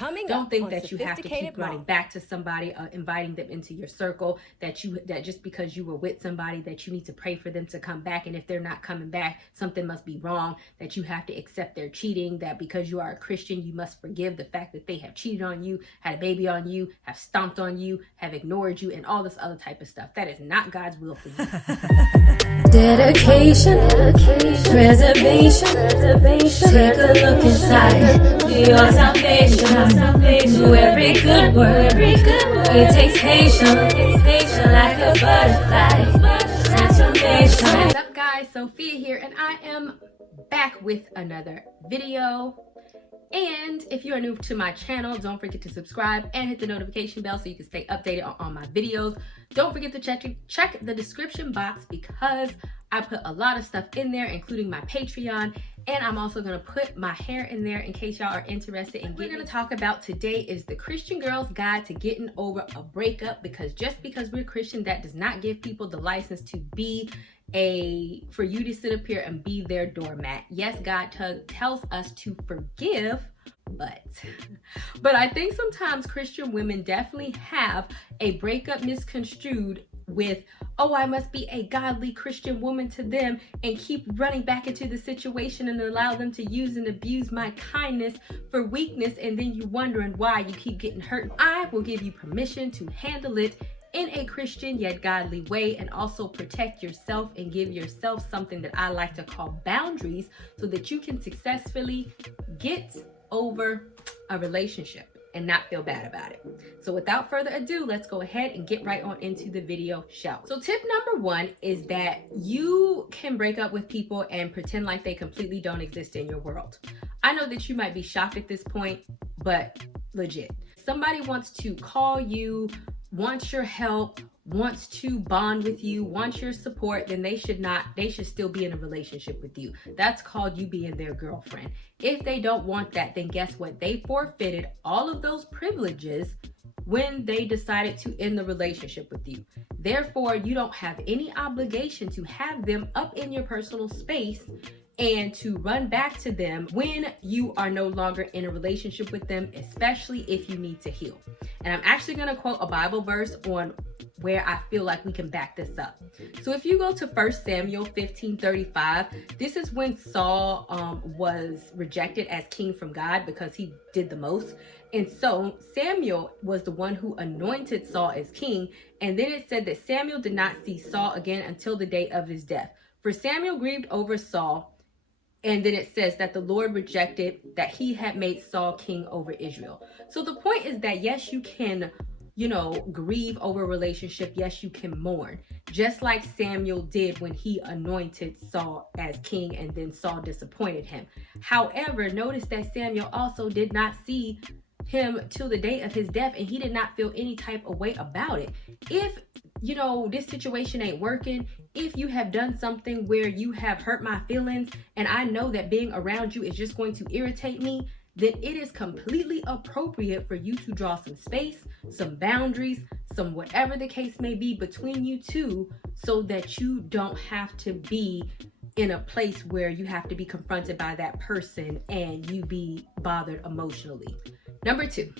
Don't think that you have to keep running back to somebody, inviting them into your circle, that just because you were with somebody that you need to pray for them to come back, and if they're not coming back, something must be wrong, that you have to accept their cheating, that because you are a Christian, you must forgive the fact that they have cheated on you, had a baby on you, have stomped on you, have ignored you, and all this other type of stuff. That is not God's will for you. Dedication, preservation, take a look inside your salvation. Do every good work, it takes patience, like a butterfly, transformation. What's up, guys? Sophia here, and I am back with another video. And if you are new to my channel, don't forget to subscribe and hit the notification bell so you can stay updated on all my videos. Don't forget to check the description box because I put a lot of stuff in there, including my Patreon, and I'm also going to put my hair in there in case y'all are interested in getting. What we're going to talk about today is the Christian girl's guide to getting over a breakup, because just because we're Christian, that does not give people the license to be for you to sit up here and be their doormat. Yes, God tells us to forgive, but I think sometimes Christian women definitely have a breakup misconstrued with, oh, I must be a godly Christian woman to them, and keep running back into the situation and allow them to use and abuse my kindness for weakness, and then you wondering why you keep getting hurt. I will give you permission to handle it in a Christian yet godly way, and also protect yourself and give yourself something that I like to call boundaries, so that you can successfully get over a relationship and not feel bad about it. So without further ado, let's go ahead and get right on into the video, shall we? So tip number one is that you can break up with people and pretend like they completely don't exist in your world. I know that you might be shocked at this point, but legit. Somebody wants to call you, wants your help, wants to bond with you, wants your support, then they should still be in a relationship with you. That's called you being their girlfriend. If they don't want that, then guess what? They forfeited all of those privileges when they decided to end the relationship with you. Therefore, you don't have any obligation to have them up in your personal space and to run back to them when you are no longer in a relationship with them, especially if you need to heal. And I'm actually going to quote a Bible verse on where I feel like we can back this up. So if you go to 1 Samuel 15:35, this is when Saul was rejected as king from God because he did the most. And so Samuel was the one who anointed Saul as king. And then it said that Samuel did not see Saul again until the day of his death. For Samuel grieved over Saul. And then it says that the Lord rejected that he had made Saul king over Israel. So the point is that yes, you can, grieve over a relationship. Yes, you can mourn, just like Samuel did when he anointed Saul as king and then Saul disappointed him. However, notice that Samuel also did not see him till the day of his death, and he did not feel any type of way about it. If this situation ain't working, if you have done something where you have hurt my feelings and I know that being around you is just going to irritate me, then it is completely appropriate for you to draw some space, some boundaries, some whatever the case may be between you two, so that you don't have to be in a place where you have to be confronted by that person and you be bothered emotionally. Number two,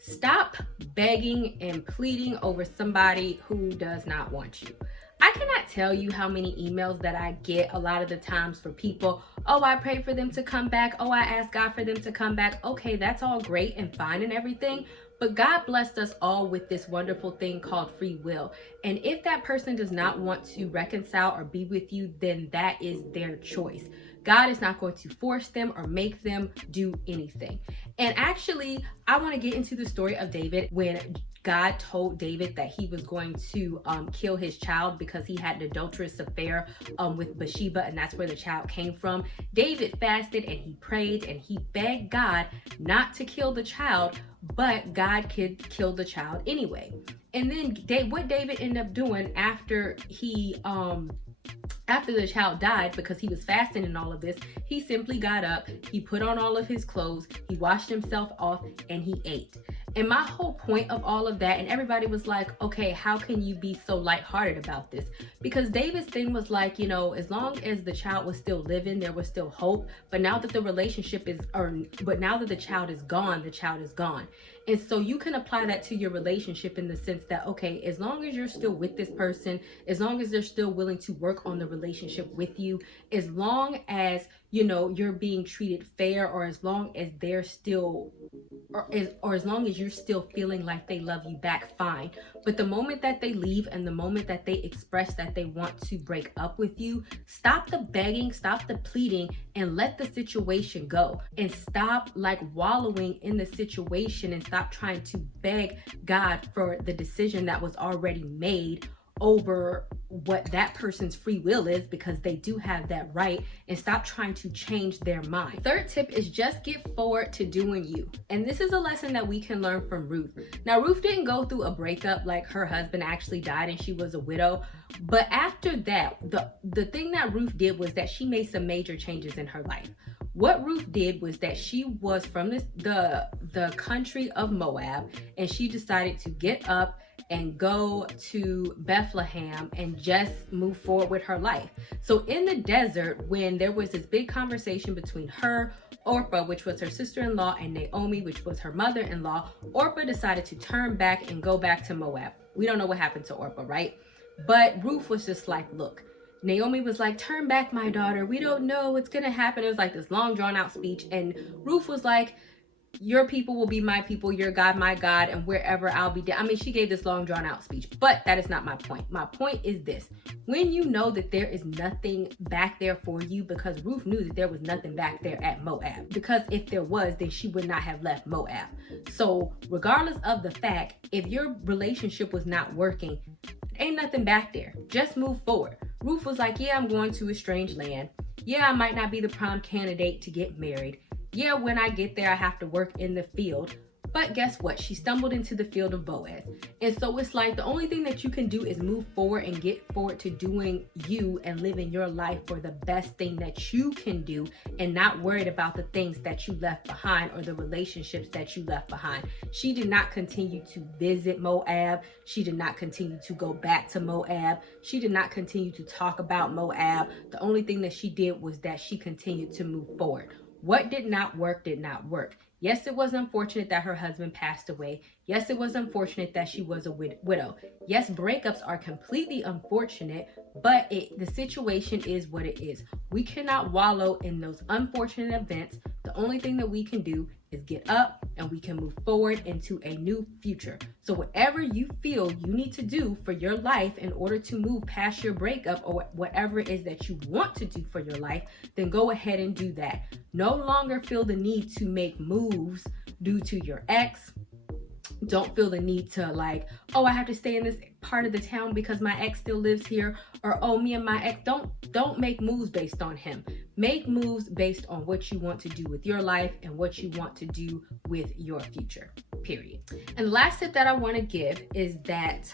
stop begging and pleading over somebody who does not want you. I cannot tell you how many emails that I get a lot of the times for people. Oh, I pray for them to come back. Oh, I ask God for them to come back. Okay, that's all great and fine and everything. But God blessed us all with this wonderful thing called free will. And if that person does not want to reconcile or be with you, then that is their choice. God is not going to force them or make them do anything. And actually, I want to get into the story of David when God told David that he was going to kill his child because he had an adulterous affair with Bathsheba, and that's where the child came from. David fasted and he prayed and he begged God not to kill the child, but God could kill the child anyway. And then what David ended up doing after the child died, because he was fasting and all of this, he simply got up, he put on all of his clothes, he washed himself off, and he ate. And my whole point of all of that, and everybody was like, okay, how can you be so lighthearted about this? Because David's thing was like, you know, as long as the child was still living, there was still hope. But now that the relationship is, but now that the child is gone, the child is gone. And so you can apply that to your relationship in the sense that, okay, as long as you're still with this person, as long as they're still willing to work on the relationship with you, as long as, you know, you're being treated fair, or as long as they're still, or as long as you're still feeling like they love you back, fine. But the moment that they leave and the moment that they express that they want to break up with you, stop the begging, stop the pleading, and let the situation go. And stop like wallowing in the situation, and stop trying to beg God for the decision that was already made over what that person's free will is, because they do have that right, and stop trying to change their mind. Third tip is just get forward to doing you. And this is a lesson that we can learn from Ruth. Now, Ruth didn't go through a breakup, like her husband actually died and she was a widow. But after that, the thing that Ruth did was that she made some major changes in her life. What Ruth did was that she was from the country of Moab, and she decided to get up and go to Bethlehem and just move forward with her life. So in the desert, when there was this big conversation between her, Orpah, which was her sister-in-law, and Naomi, which was her mother-in-law, Orpah decided to turn back and go back to Moab. We don't know what happened to Orpah, right? But Ruth was just like, look, Naomi was like, turn back, my daughter. We don't know what's going to happen. It was like this long drawn out speech. And Ruth was like, your people will be my people, your God, my God, and wherever I'll be. I mean, she gave this long drawn out speech, but that is not my point. My point is this: when you know that there is nothing back there for you, because Ruth knew that there was nothing back there at Moab, because if there was, then she would not have left Moab. So regardless of the fact, if your relationship was not working, ain't nothing back there. Just move forward. Ruth was like, yeah, I'm going to a strange land. Yeah, I might not be the prime candidate to get married. Yeah, when I get there, I have to work in the field. But guess what? She stumbled into the field of Boaz. And so it's like the only thing that you can do is move forward and get forward to doing you and living your life for the best thing that you can do, and not worried about the things that you left behind or the relationships that you left behind. She did not continue to visit Moab. She did not continue to go back to Moab. She did not continue to talk about Moab. The only thing that she did was that she continued to move forward. What did not work did not work. Yes, it was unfortunate that her husband passed away. Yes, it was unfortunate that she was a widow. Yes, breakups are completely unfortunate, but the situation is what it is. We cannot wallow in those unfortunate events. The only thing that we can do is get up, and we can move forward into a new future. So whatever you feel you need to do for your life in order to move past your breakup, or whatever it is that you want to do for your life, then go ahead and do that. No longer feel the need to make moves due to your ex. Don't feel the need to like, oh, I have to stay in this part of the town because my ex still lives here, or oh, me and my ex. Don't make moves based on him. Make moves based on what you want to do with your life and what you want to do with your future, period. And the last tip that I want to give is that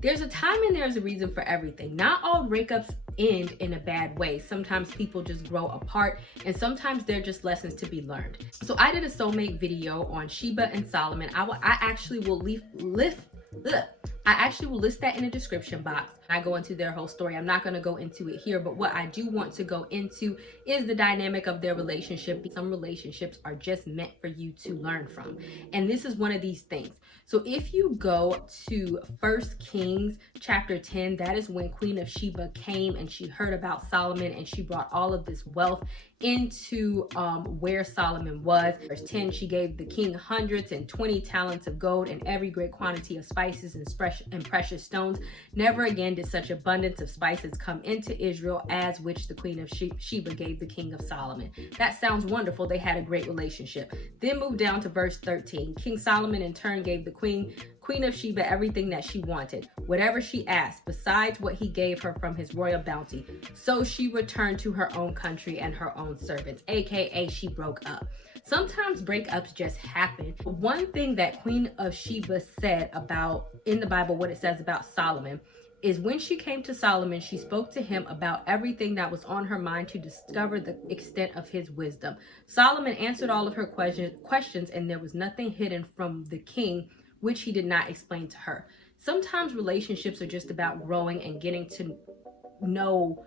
there's a time and there's a reason for everything. Not all breakups end in a bad way. Sometimes people just grow apart, and sometimes they're just lessons to be learned. So I did a soulmate video on Sheba and Solomon. I actually will list that in the description box. I go into their whole story. I'm not going to go into it here, but what I do want to go into is the dynamic of their relationship. Some relationships are just meant for you to learn from, and this is one of these things. So if you go to 1 Kings chapter 10, that is when Queen of Sheba came and she heard about Solomon, and she brought all of this wealth into where Solomon was. Verse 10, she gave the king 120 talents of gold and every great quantity of spices and precious stones. Never again did such abundance of spices come into Israel as which the queen of Sheba gave the king of Solomon. That sounds wonderful. They had a great relationship. Then move down to verse 13. King Solomon in turn gave the queen of Sheba everything that she wanted, whatever she asked, besides what he gave her from his royal bounty. So she returned to her own country and her own servants, aka she broke up. Sometimes breakups just happen. One thing that Queen of Sheba said about in the Bible, what it says about Solomon, is when she came to Solomon, she spoke to him about everything that was on her mind to discover the extent of his wisdom. Solomon answered all of her questions, and there was nothing hidden from the king which he did not explain to her. Sometimes relationships are just about growing and getting to know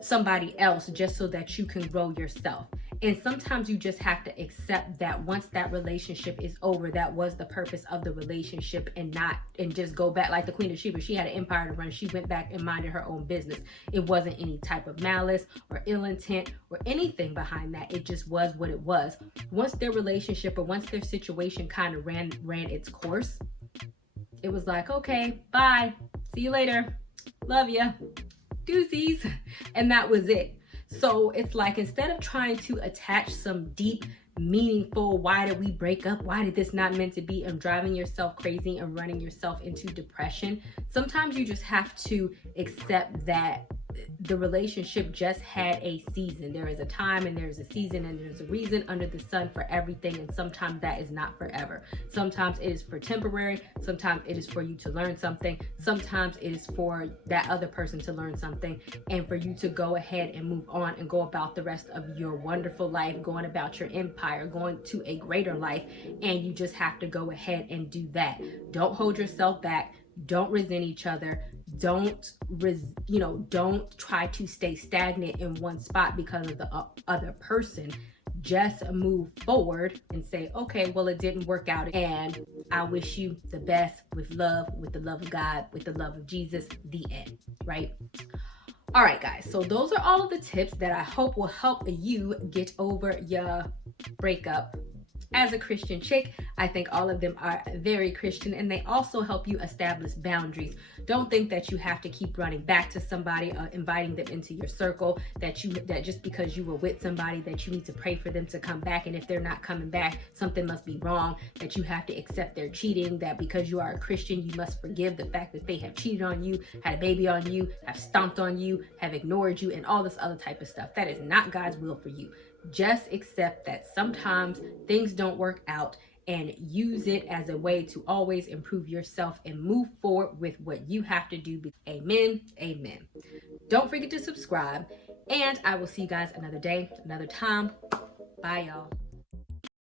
somebody else just so that you can grow yourself. And sometimes you just have to accept that once that relationship is over, that was the purpose of the relationship, and just go back like the Queen of Sheba. She had an empire to run. She went back and minded her own business. It wasn't any type of malice or ill intent or anything behind that. It just was what it was. Once their relationship or once their situation kind of ran its course, it was like, okay, bye. See you later. Love ya. Deuces. And that was it. So it's like, instead of trying to attach some deep, meaningful, why did we break up? Why did this not meant to be? And driving yourself crazy and running yourself into depression. Sometimes you just have to accept that the relationship just had a season. There is a time and there's a season and there's a reason under the sun for everything. And sometimes that is not forever. Sometimes it is for temporary. Sometimes it is for you to learn something. Sometimes it is for that other person to learn something and for you to go ahead and move on and go about the rest of your wonderful life, going about your empire, going to a greater life. And you just have to go ahead and do that. Don't hold yourself back. Don't resent each other. Don't try to stay stagnant in one spot because of the other person. Just move forward and say, okay, well, it didn't work out, and I wish you the best, with love, with the love of God, with the love of Jesus, the end, right? All right, guys, so those are all of the tips that I hope will help you get over your breakup. As a Christian chick, I think all of them are very Christian, and they also help you establish boundaries. Don't think that you have to keep running back to somebody, inviting them into your circle, that just because you were with somebody that you need to pray for them to come back, and if they're not coming back, something must be wrong, that you have to accept their cheating, that because you are a Christian, you must forgive the fact that they have cheated on you, had a baby on you, have stomped on you, have ignored you, and all this other type of stuff. That is not God's will for you. Just accept that sometimes things don't work out, and use it as a way to always improve yourself and move forward with what you have to do. Amen. Amen. Don't forget to subscribe, and I will see you guys another day, another time. Bye, y'all.